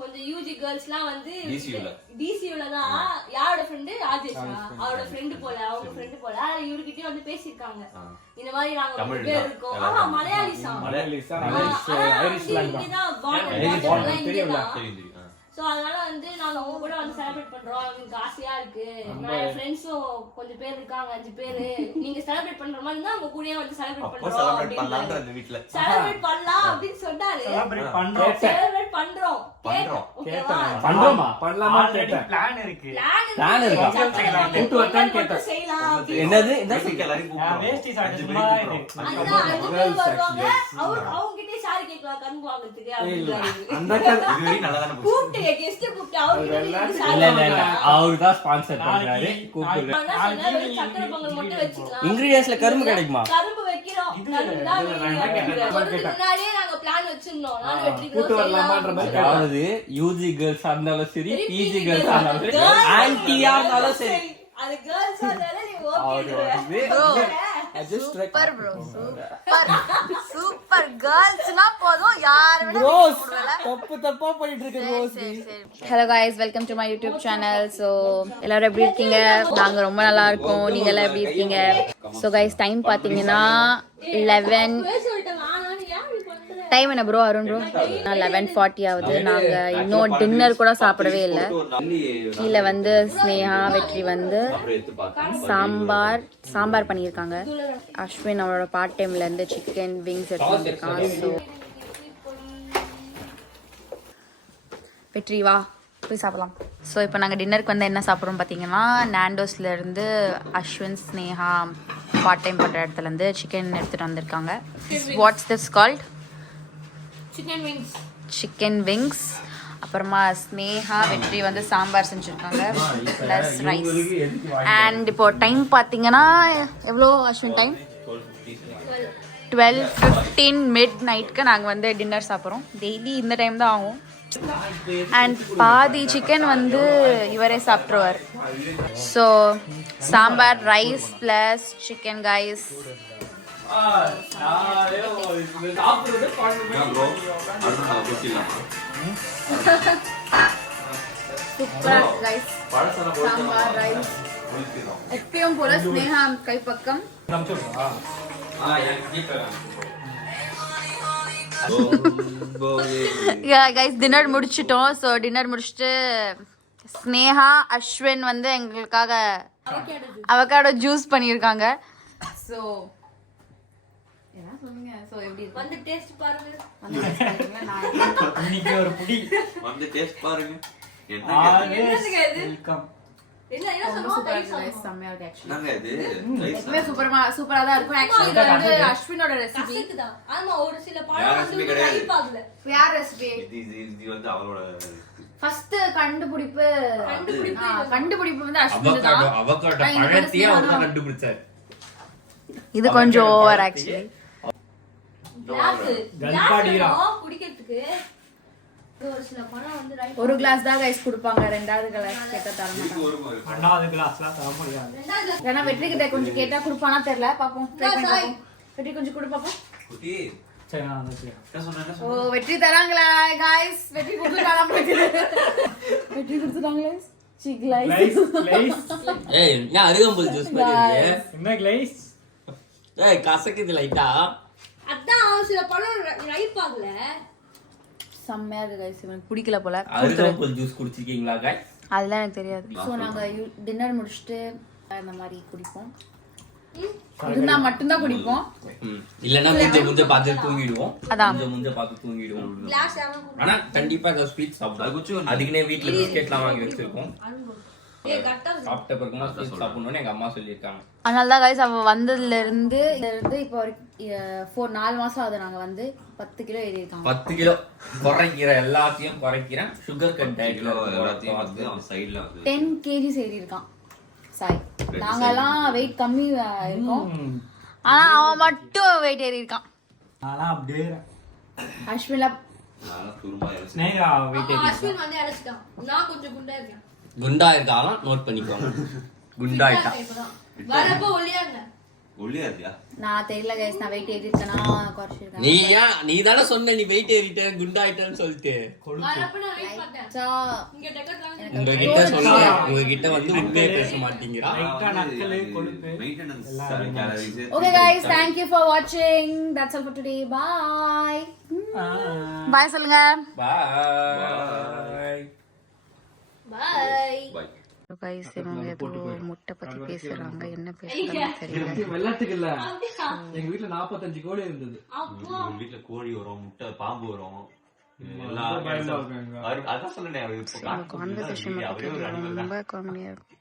கொஞ்சம் யூஜி கேர்ள்ஸ்லாம் வந்து டிசியூல தான் யாரோட ஃப்ரெண்டு ராஜேஷ் அவரோட ஃப்ரெண்டு போல அவங்க ஃப்ரெண்டு போல இவர்கிட்டயும் வந்து பேசியிருக்காங்க இந்த மாதிரி நாங்க 2 பேர் இருக்கோம். ஆமா மலையாளிஸா சோ அதனால வந்து நாங்க அவங்க கூட வந்து செலிப்ரேட் பண்றோம். எனக்கு ஆசையா இருக்கு. நான் என் ஃப்ரெண்ட்ஸும் கொஞ்சம் பேர் இருக்காங்க 5 பேரு. நீங்க செலிப்ரேட் பண்ற மாதிரி இருந்தா உங்க கூடயே வந்து செலிப்ரேட் பண்றோம். செலிப்ரேட் பண்ணலாம்ன்ற வீட்ல செலிப்ரேட் பண்ணலாம் அப்படினு சொன்னாரு. செலிப்ரேட் பண்றோம். ஓகேவா? பண்றோமா? பண்ணலாமா கேட்டேன். பிளான் இருக்கு. கூட்டு வரதான் கேட்டேன். என்னது என்ன எல்லாரும் கூப்பிடுறோம். வேஸ்டி சாப்பிட்டு சும்மா வருவாங்க. அவங்க கிட்ட சாரி கேட்கலாம் கரும்பு வாங்குறதுக்கு அப்படின்றாரு. அந்த இதுவரை நல்லா தான கூப்பிட்டு கெஸ்ட் கூப்பிட்டு அவர்தான் ஸ்பான்சர் பண்றாரு. கூப்பிடு சக்கரை பொங்கல் மட்டும் வெச்சுக்கலாம். இன்கிரிடியன்ட்ஸ்ல கரும்பு கிடைக்குமா? கரும்பு வைக்கிறோம். முன்னாடியே நாங்க பிளான் வச்சிருந்தோம். நான் வெற்றி கூட்டு வரலாமான்ற மாதிரி. அதாவது யூஜி கேர்ள்ஸ் இருந்தாலும் சரி பிஜி கேர்ள்ஸ் இருந்தாலும் சரி ஆன்ட்டியா இருந்தாலும் சரி அது கேர்ள்ஸ் ஆனாலே நீ ஓகே சூப்பர் ப்ரோ சூப்பர் கேர்ள்ஸ்னா போதும் யாரை விட தப்பா பண்ணிட்டு இருக்க bros. Hello guys welcome to my YouTube channel. So எல்லாரும் எப்படி இருக்கீங்க? நாங்க ரொம்ப நல்லா இருக்கோம். நீங்க எல்லாம் எப்படி இருக்கீங்க? சோ गाइस டைம் பாத்தீங்கன்னா 11 டைம் என்ன ப்ரோ அருண் ப்ரோ 11:40 ஆகுது. நாங்க இன்னும் டின்னர் கூட சாப்பிடவே இல்லை. கீழே வந்து ஸ்னேகா வெற்றி வந்து சாம்பார் பண்ணியிருக்காங்க. அஸ்வின் அவரோட பார்ட் டைம்ல இருந்து சிக்கன் விங்ஸ் எடுத்து வந்திருக்கான். ஸோ வெற்றி வா போய் சாப்பிடலாம். ஸோ இப்போ நாங்கள் டின்னருக்கு வந்து என்ன சாப்பிட்றோம் பார்த்தீங்கன்னா நாண்டோஸ்ல இருந்து அஸ்வின் ஸ்னேகா பார்ட் டைம் பண்ணுற இடத்துலேருந்து சிக்கன் எடுத்துகிட்டு வந்திருக்காங்க. Watts this called? Chicken wings. அப்புறமா ஸ்னேகா வெற்றி வந்து சாம்பார் செஞ்சுருக்காங்க ப்ளஸ் ரைஸ். அண்ட் இப்போ டைம் பார்த்தீங்கன்னா எவ்வளோ அஸ்வின் டைம்? 12:15 மிட் நைட்க்கு நாங்கள் வந்து டின்னர் சாப்பிட்றோம். டெய்லி இந்த டைம் தான் ஆகும். அண்ட் பாதி சிக்கன் வந்து இவரே சாப்பிட்ருவார். So sambar rice plus chicken guys. எப்பயும் போல ஸ்னேகா கைப்பக்கம். டின்னர் முடிச்சிட்டோம். ஸோ டின்னர் முடிச்சுட்டு ஸ்னேகா அஸ்வின் வந்து எங்களுக்காக அவகாடோ ஜூஸ் பண்ணியிருக்காங்க. ஸோ வந்து டேஸ்ட் பாருங்க. இன்னைக்கு ஒரு புடி வந்து டேஸ்ட் பாருங்க. என்னங்க இது? என்ன சூப்பரா தான் இருக்கும். ஆக்சுவலி இது வந்து அஸ்வினோட ரெசிபி தான். ஆமா ஒரு சில பழம் வந்து டைப் ஆகல. யார் ரெசிபி? இது வந்து அவரோட ஃபர்ஸ்ட் கண்டுபிடிப்பு வந்து அஸ்வின் தான். அவகாடோ பழத்தையே அவர் தான் கண்டுபிடிச்சார். இது கொஞ்சம் ஓவர் ஆக்சுவலி. ஒரு கிளாஸ் தான் கைஸ் கொடுப்பாங்க. ரெண்டாவது கிளாஸ் கேட்டா தர மாட்டாங்க. ரெண்டாவது கிளாஸ்லாம் தர முடியாது. ஏன்னா வெற்றி கிட்ட கொஞ்சம் கேட்டா கொடுப்பானா தெரியல. பாப்போம் வெற்றி கொஞ்சம் கொடு பாப்போம். ஓ வெற்றி தராங்களா கைஸ்? வெற்றி கொடுத்துட்டாங்க. வெற்றி கொடுத்துட்டாங்களே. சி கிளைஸ் ஏய் நான் அருகம்புல் ஜூஸ் பண்ணிருக்கே. என்ன கிளைஸ்? ஏய் கசக்குது லைட்டா. அதான் சில பழம் ரைப் ஆகல. செம்மையா இருக்கு கைஸ். எனக்கு பிடிக்கல போல. அருகம்புல் ஜூஸ் குடிச்சிருக்கீங்களா கைஸ்? அதெல்லாம் எனக்கு தெரியாது. ஸோ நாங்க டின்னர் முடிச்சுட்டு இந்த மாதிரி குடிப்போம். இதுனா மட்டும் தான் குடிப்போம். இல்லனா முஞ்ச பார்த்து தூங்கிடுவோம். அதான் முஞ்ச பார்த்து தூங்கிடுவோம். ஆனா கண்டிப்பா அந்த ஸ்வீட் சாப்பிடுவோம். அதுக்குனே வீட்ல பிஸ்கெட்லாம் வாங்கி வச்சிருக்கோம். சாப்பிட்ட பிறகு ஸ்வீட் சாப்பிடணும்னு எங்க அம்மா சொல்லியிருக்காங்க. அதனால தான் கைஸ் அவ வந்ததுல இருந்து இப்போ 4 மாசம் ஆகுது. நாங்க வந்து 10 கிலோ ஏறி இருக்கோம். 10 கிலோ குறைக்கிற எல்லாத்தையும் குறைக்கிறேன். சுகர் கண்டென்ட் எல்லாத்தையும் வந்து சைடுல 10 kg ஏறி இருக்கான் சாய். நாங்கலாம் வெயிட் கம்மி இருக்கோம். ஆனா அவன் மட்டும் வெயிட் ஏறி இருக்கான். ஆனா அப்படியே அஸ்வின்ல நான் துரும்பா ஏறி ஸ்னேகா வெயிட் ஏறி. அஸ்வின் வந்து அரைச்சிட்டான். நான் கொஞ்சம் குண்டா இருக்காலும் நோட் பண்ணிக்கோங்க. குண்டாயிட்டா வரப்ப ஒல்லியா இருந்தேன். நான் தெரியல guys, நான் weight ஏறிட்டேனா குறைச்சிருக்கேன். நீ தான சொன்ன நீ weight ஏறிட்ட குண்டாயிட்டன்னு சொல்லிட்டு. உங்ககிட்ட சொல்ல உங்ககிட்ட வந்து உண்மையை பேச மாட்டீங்கறா. Okay guys, thank you for watching. That's all for today. Bye. Bye சொல்லுங்க. Bye. Bye. Bye. Guys, இவங்க ஏதோ முட்டை பத்தி பேசுறாங்க. என்ன பேசுறாங்க தெரியல. வெள்ளத்துக்கு இல்ல. எங்க வீட்ல 45 கோழி இருந்தது. எங்க வீட்ல கோழி வரும், முட்டை பாம்பு வரும். எல்லாம் அதான் சொன்னேன். கான்வர்சேஷன் ரொம்ப காமெடியா இருக்கும்.